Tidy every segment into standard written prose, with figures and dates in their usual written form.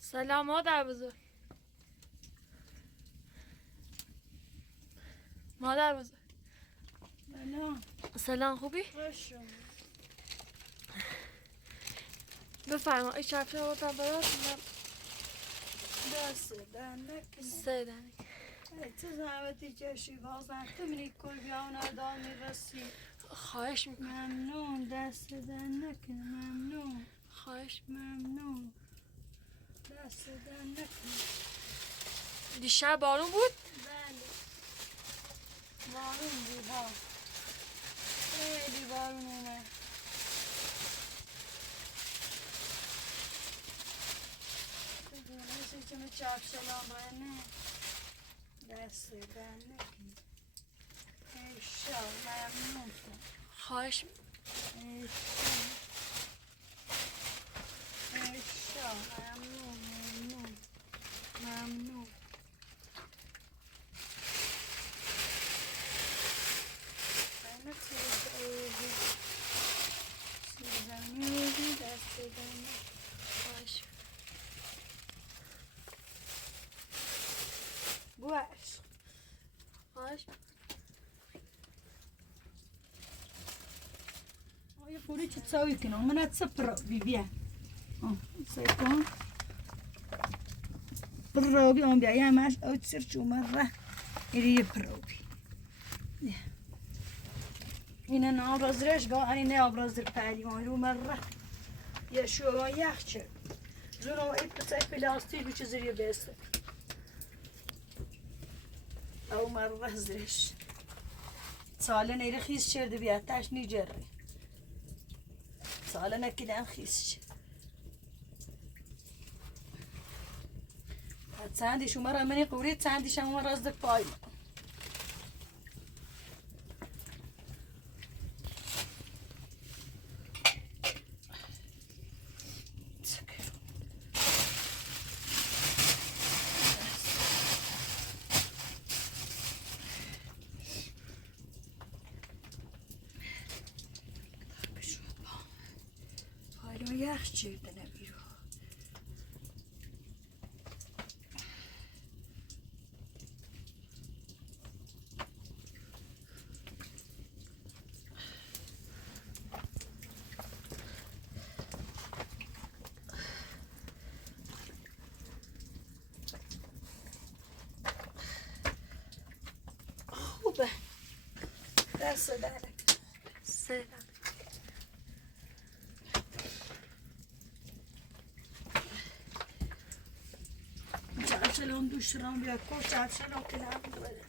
سلام مادر بزرگ. مادر بزرگ سلام خوبی؟ بفرما این شرفه آوردم براتون. دست دنده سیدنی تو زحمتی کشی باز نتونی کل بیاون ادام میرسی. خواهش میکنم. ممنون دست دنده کن. ممنون خواهش ممنون دست دنده کن. دیشب بارون بود؟ بله بارون بود ها. خیلی بارون اومد. مثل که می چاپ شلام بانه دست دنده کن. ایشا ممنون کن. خواهش ایشا ممنون ممنون ممنون. اینه سیزنی دست دنده. خواهش باش خواهش آیا پوری چی تسوي کنم من اتسفر بیا سيكون بروبي اون بیا یا ماش او تصير شو مرة إلي بروبي هنا نابرز رش قا أنا نابرز البالي مالو مرة يا شو يخشى زورو إيه بتسوي بلاستيك وشزري بس او مرة زرش ساله نیره خیز شرده بیاد تاش نیجره ساله نکیدم خیز شد چندی شما را منی قوری چندی شما را از دک پای یخ چیرده نبیرو خوبه دست درک سلام Elon düşüren bir koç açan o kenarında böyle.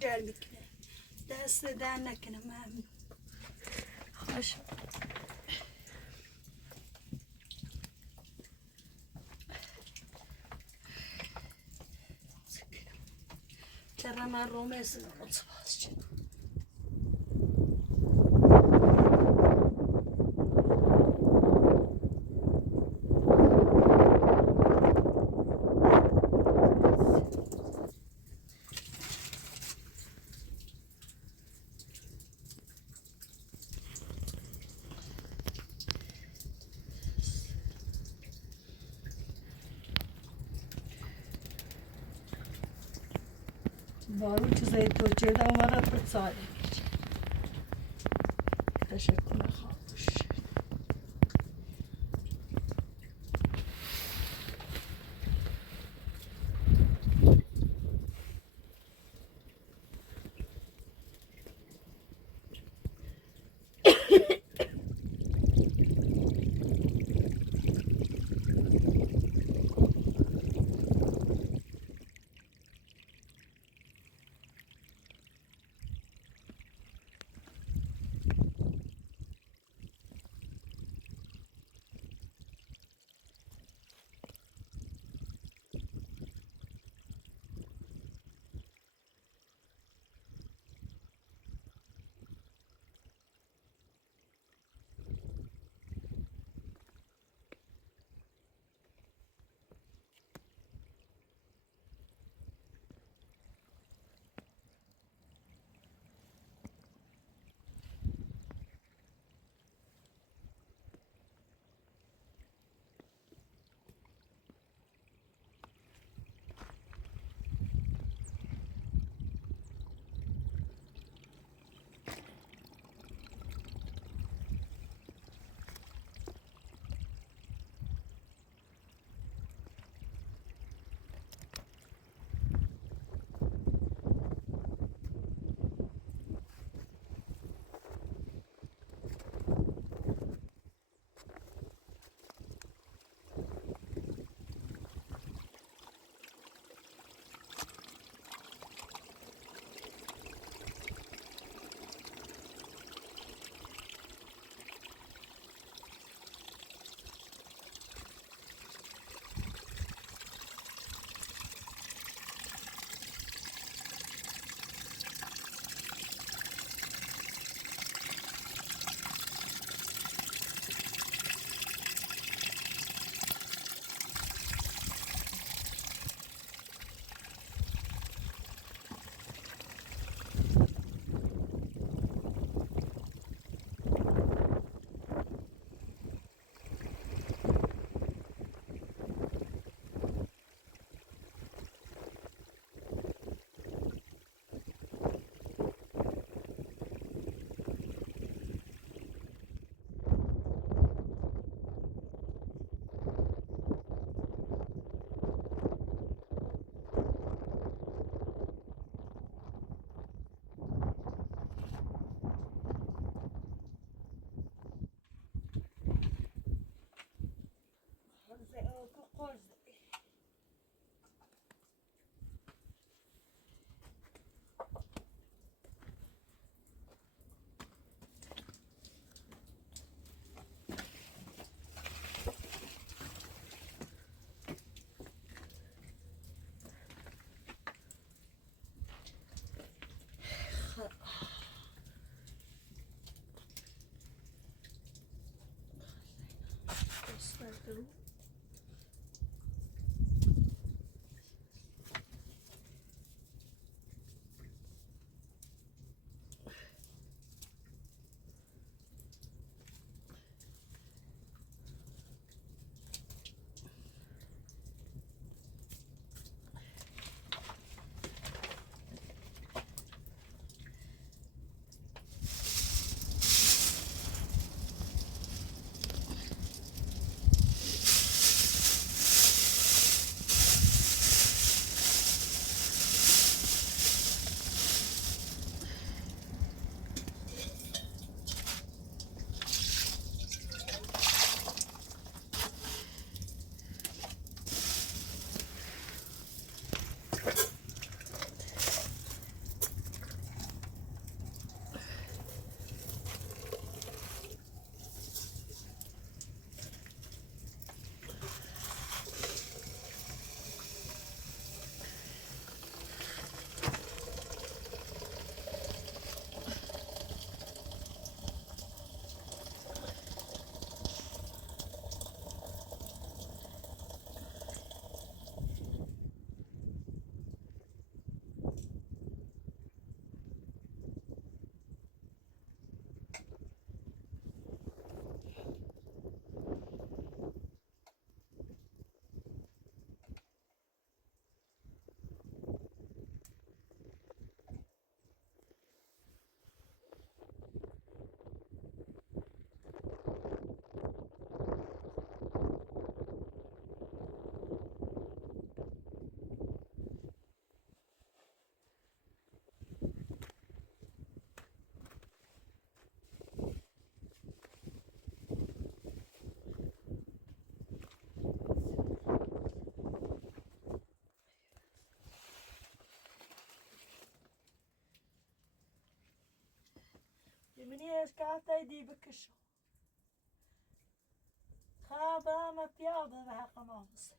Gel mikne. Dest dernekine memnun. خواهش چرا من رومه متفاوت بارو چیزای تو چه اومده پر ساله تشکر خواهش Meneer gaat hij die bekijken. Ga bij mijn pjaden weg aan alles.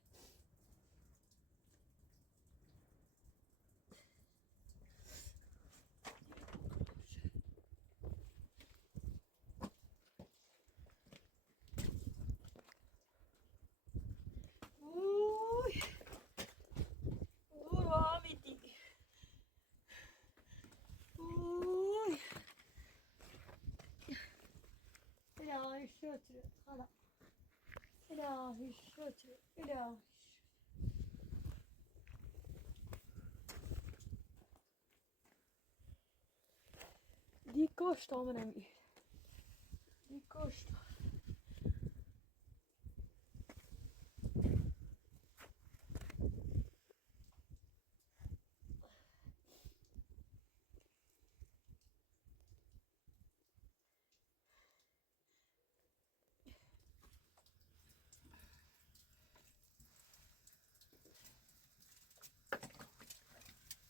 Oei. Oei, waar met die? Oei. İlahi şöyle, hala. İlahi şöyle, ilahi. Die kost allemaal hem. Die kost.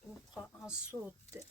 On prend un saute.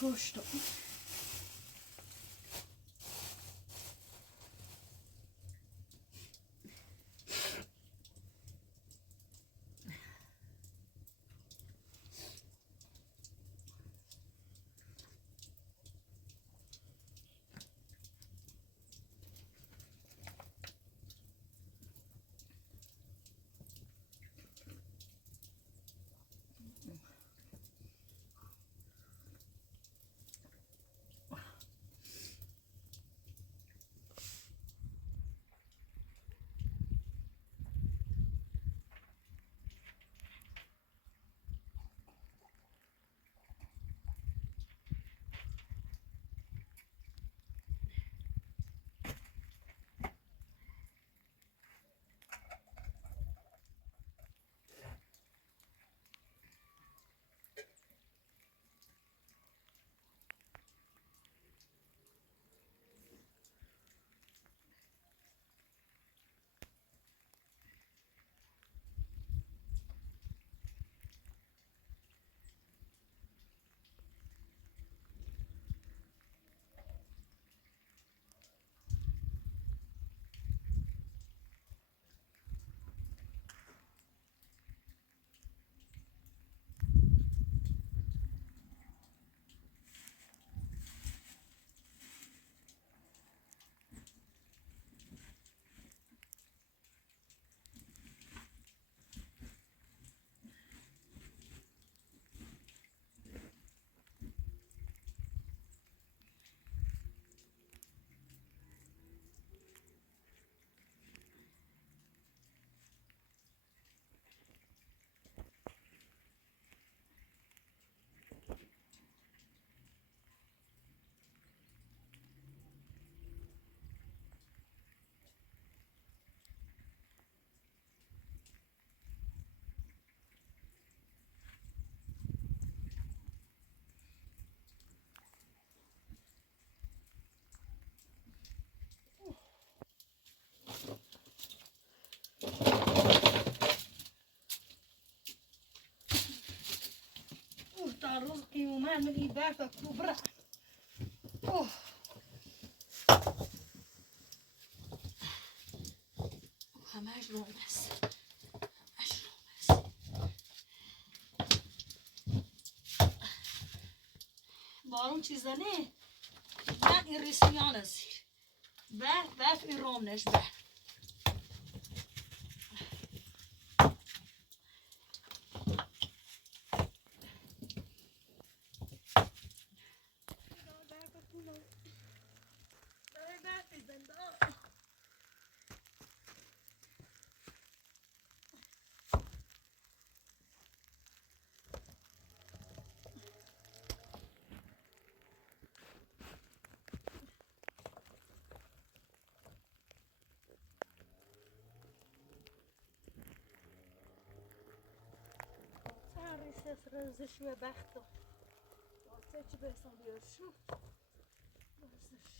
کشتم. تا رزقی اومد من این برف کبرا. همش روم است. بارون چیزا نه. من این رسمیان است. برف این روم نش برف. Ses razış ve baktım. Seçi besan diyorsun. Razış.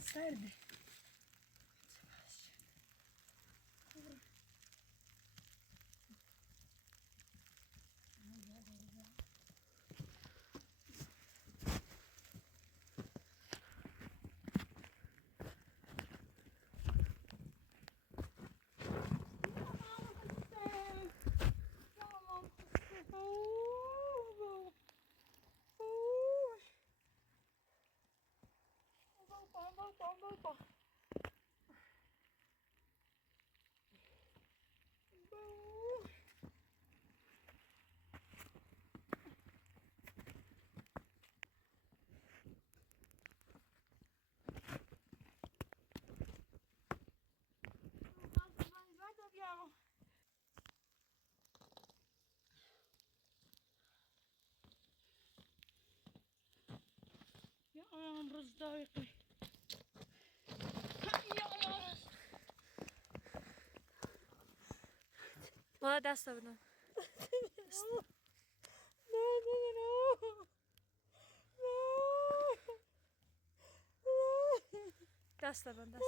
سرده. Ya ayağım rızdı. Bana dست بدن. دست بدن دست.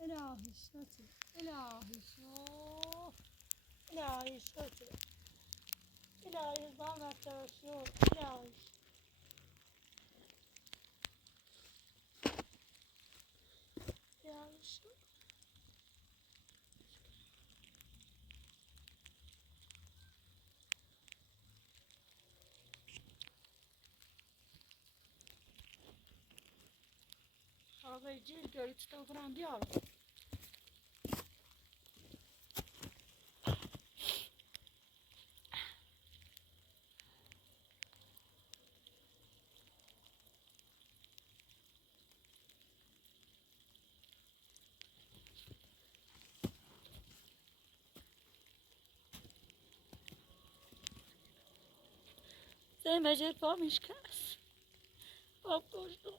İlahi şatı, ilahi şo, ilahi şatı, ilahi zahmetler şo, ilahi ilahi şo. Arabayı cil görü tutup buran diyor. Sen mecbur pamiş kas. Bak koştum.